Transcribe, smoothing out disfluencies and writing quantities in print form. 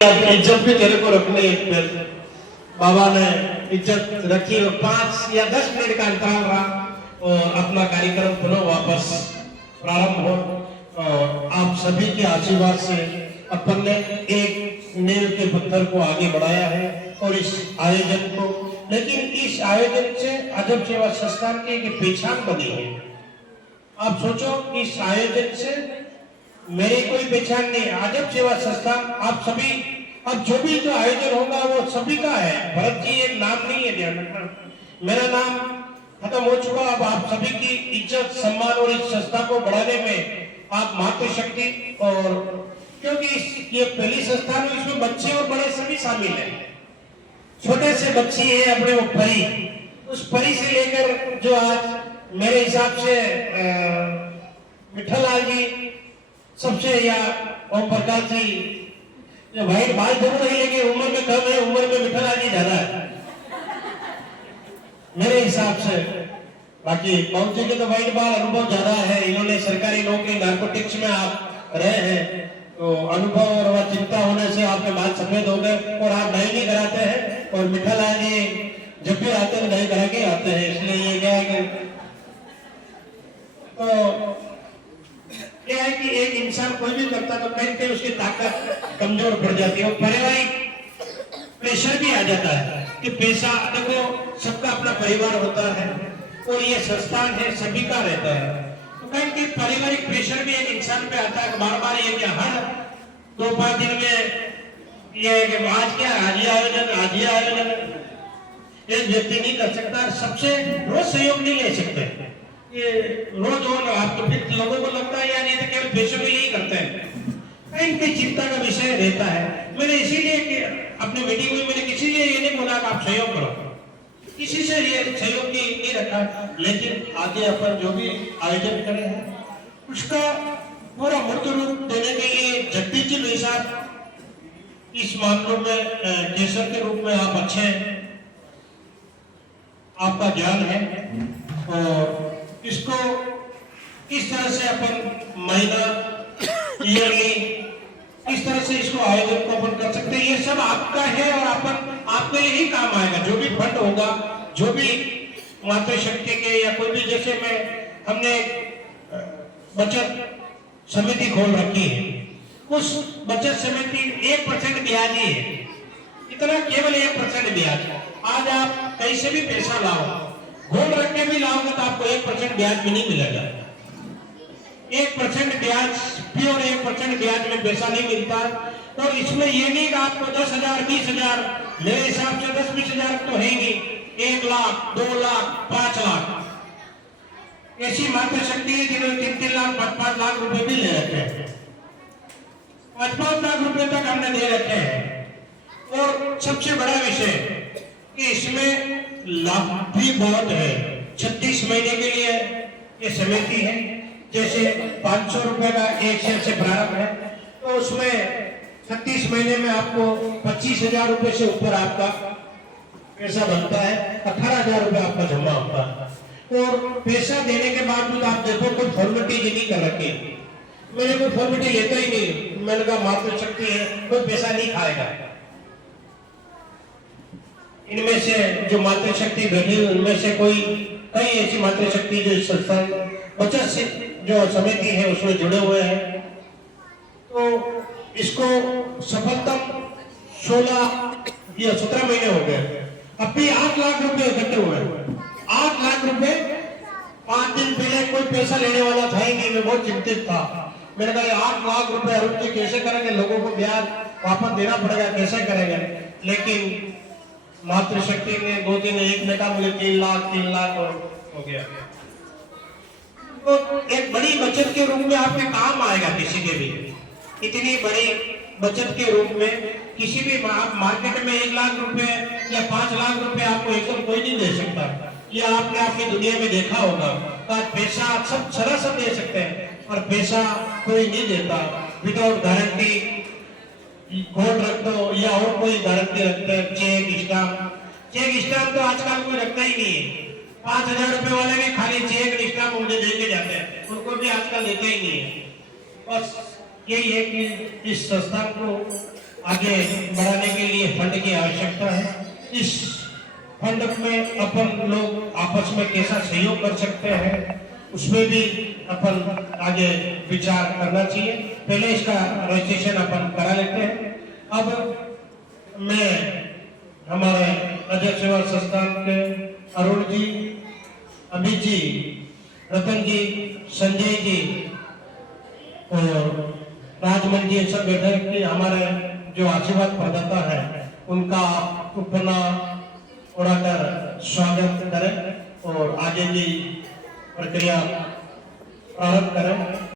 इज्जत भी तेरे को रखनी है। बाबा ने इज्जत रखी और 5 या 10 मिनट का अंतराल रहा और अपना कार्यक्रम पुनः वापस प्रारंभ हो। आप सभी के आशीर्वाद से अपन ने एक नींव के पत्थर को आगे बढ़ाया है और इस आयोजन को, लेकिन इस आयोजन से अजब सेवा संस्थान की एक पहचान बनी है। आप सोचो, इस आयोजन से मेरी कोई पहचान नहीं, अजब सेवा संस्थान आप सभी, अब जो भी जो आयोजन होगा वो सभी का है। भरत जी एक नाम नहीं है, ध्यान रखना, मेरा नाम खत्म हो चुका। अब आप सभी की इज्जत सम्मान और इस संस्था को बढ़ाने में आप मातृशक्ति, और क्योंकि ये पहली संस्था है, इसमें बच्चे और बड़े सभी शामिल हैं। छोटे से बच्ची है अपने वो परी, उस परी से लेकर जो आज मेरे हिसाब से मिठल जी सबसे, या ओम प्रकाश जी, जो व्हाइट बाल जरूर नहीं, लेकिन उम्र में कम है, उम्र में मिठल जी ज्यादा है मेरे हिसाब से। बाकी पवन जी के तो व्हाइट बाल अनुभव ज्यादा है, इन्होंने सरकारी नौकरी नार्कोटिक्स में आप रहे हैं, तो अनुभव और वह चिंता होने से आपके बाल सफेद हो गए और आप डाई नहीं कराते हैं। और मिठल जी जब भी आते हैं डाई करा के आते हैं, इसलिए ये क्या है कि एक इंसान कोई भी करता तो कहीं कहीं उसकी ताकत कमजोर पड़ जाती है और पारिवारिक प्रेशर भी आ जाता है कि पैसा, देखो सबका अपना परिवार होता है और ये संस्थान है सभी का रहता है, तो कहीं कहीं पारिवारिक प्रेशर भी एक इंसान पे आता है। बार बार ये क्या हर 2-5 दिन में ये कि आज क्या, आज ये आयोजन, आज ये आयोजन, एक व्यक्ति नहीं कर सकता, सबसे रोज सहयोग नहीं ले सकते। ये रोज और आप तो फिर लोगों को लगता है यार ये तो केवल पैसों के लिए ही करते हैं, इनकी चिंता का विषय रहता है। मैंने इसीलिए अपने मीटिंग में मैंने किसी लिए ये नहीं बोला कि आप सहयोग करो, किसी से ये सहयोग की नहीं रखा, लेकिन आगे अपन जो भी आयोजन करे हैं उसका पूरा मूर्त रूप देने के लिए जगदीश जी भाई साहब इस मामलों में केसर के रूप में आप अच्छे हैं, आपका ज्ञान है, और इसको इस तरह से अपन महीना ईयरली इस तरह से इसको आयोजन को अपन कर सकते हैं। ये सब आपका है और अपन आपके लिए ही काम आएगा। जो भी फंड होगा, जो भी मातृशक्ति के या कोई भी, जैसे हमने बचत समिति खोल रखी है, उस बचत समिति 1% ब्याज ही है, इतना केवल 1% ब्याज। आज आप कहीं से भी पैसा लाओ, गोल्ड रख के भी लाओगे तो आपको 1% ब्याज में नहीं मिलेगा। 1% ब्याज, प्योर 1% ब्याज में पैसा नहीं मिलता। और इसमें ये नहीं कि आपको 10,000 20,000, मेरे हिसाब से 10-20 हजार तो है ही, 1 लाख 2 लाख 5 लाख ऐसी मातृशक्ति है जिन्होंने 3-3 लाख 5-5 लाख रुपए भी ले रखे हैं, 5-5 लाख रुपए तक हमने दे रखे हैं। और सबसे बड़ा विषय कि इसमें लाभ भी बहुत है। 36 महीने के लिए ये समिति है, जैसे 500 रुपए का एक शेयर से प्रारंभ है, तो उसमें 36 महीने में आपको 25,000 रुपए से ऊपर आपका पैसा बनता है, 18,000 रुपए आपका जमा होता है। और पैसा देने के बावजूद आप देखो कोई फॉर्मेलिटी नहीं कर रखी, मैंने कोई फॉर्मेलिटी लेता ही नहीं, मैंने कहा मातृशक्ति है, कोई पैसा नहीं खाएगा। इनमें से जो मातृशक्ति बैठी उनमें से कई ऐसी मातृशक्ति जो संस्थान बचत से जो समिति है उसमें जुड़े हुए हैं, तो इसको सफलतम 16 या 17 महीने हो गए। अब भी 8 लाख रुपए इकट्ठे हुए, 8 लाख रुपए। 5 दिन पहले कोई पैसा लेने वाला था ही नहीं, मैं बहुत चिंतित था। मैंने कहा 8 लाख रुपए अरुण कैसे करेंगे, लोगों को ब्याज वापस देना पड़ेगा, कैसे करेंगे। लेकिन मातृशक्ति ने 2 दिन एक ने कहा मुझे 3 लाख और हो गया। तो एक बड़ी बचत के रूप में आपके काम आएगा, किसी के भी इतनी बड़ी बचत के रूप में किसी भी मार्केट में 1 लाख रुपए या 5 लाख रुपए आपको एकदम कोई नहीं दे सकता। ये आपने आपकी दुनिया में देखा होगा, तो पैसा सब सरासर दे सकते हैं और पैसा कोई नहीं देता विदाउट गारंटी। गोल्ड रख दो या और कोई गारंटी रखते हैं, चेक स्टाम्प तो आजकल कोई रखता ही नहीं है। 5,000 रुपए वाले भी खाली चेक स्टाम्प मुझे देके जाते हैं, उनको भी आजकल देते ही नहीं है। बस यही है कि इस संस्था को आगे बढ़ाने के लिए फंड की आवश्यकता है। इस फंड में अपन लोग आपस में कैसा सहयोग कर सकते हैं, उसमें भी अपन आगे विचार करना चाहिए। पहले इसका रजिस्ट्रेशन अपन करा लेते हैं। अब मैं हमारे अध्यक्ष सेवा संस्थान के अरुण जी, अमित जी, रतन जी, संजय जी और राजमन जी सब बैठे कि हमारे जो आशीर्वाद प्रदाता है उनका अपना उड़ाकर स्वागत करें और आगे की प्रक्रिया प्रारंभ करें।